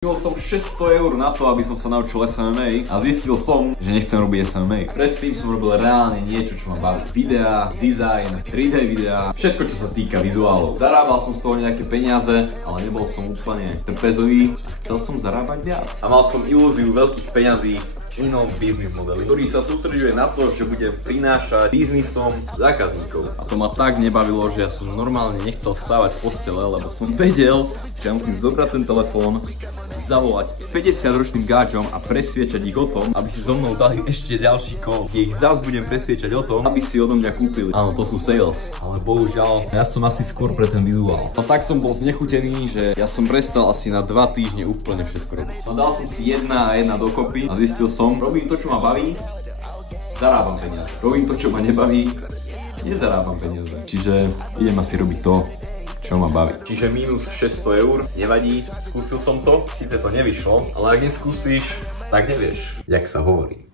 Zistil som 600 eur na to, aby som sa naučil SMMA a zistil som, že nechcem robiť SMMA. Predtým som robil reálne niečo, čo ma baví. Videá, dizajn, 3D videá, všetko, čo sa týka vizuálov. Zarábal som z toho nejaké peniaze, ale nebol som úplne trpezlivý a chcel som zarábať viac. A mal som ilúziu veľkých peňazí v inom biznis modeli, ktorý sa sústreďuje na to, že bude prinášať biznisom zákazníkov. A to ma tak nebavilo, že ja som normálne nechcel stávať z postele, lebo som vedel, že ja musím zobrať ten telefón, zavolať 50-ročným gáčom a presviečať ich o tom, aby si so mnou dali ešte ďalší kol, kde ich zás budem presviečať o tom, aby si odo mňa kúpili. Áno, to sú sales, ale bohužiaľ, ja som asi skôr pre ten vizuál. No tak som bol znechutený, že ja som prestal asi na 2 týždne úplne všetko robiť. No dal som si jedna a jedna dokopy a zistil som, robím to, čo ma baví, zarábam peniaze. Robím to, čo ma nebaví, nezarábam peniaze. Čiže idem asi robiť to, čo ma baví. Čiže minus 600 eur, nevadí, skúsil som to, síce to nevyšlo, ale ak neskúsiš, tak nevieš, jak sa hovorí.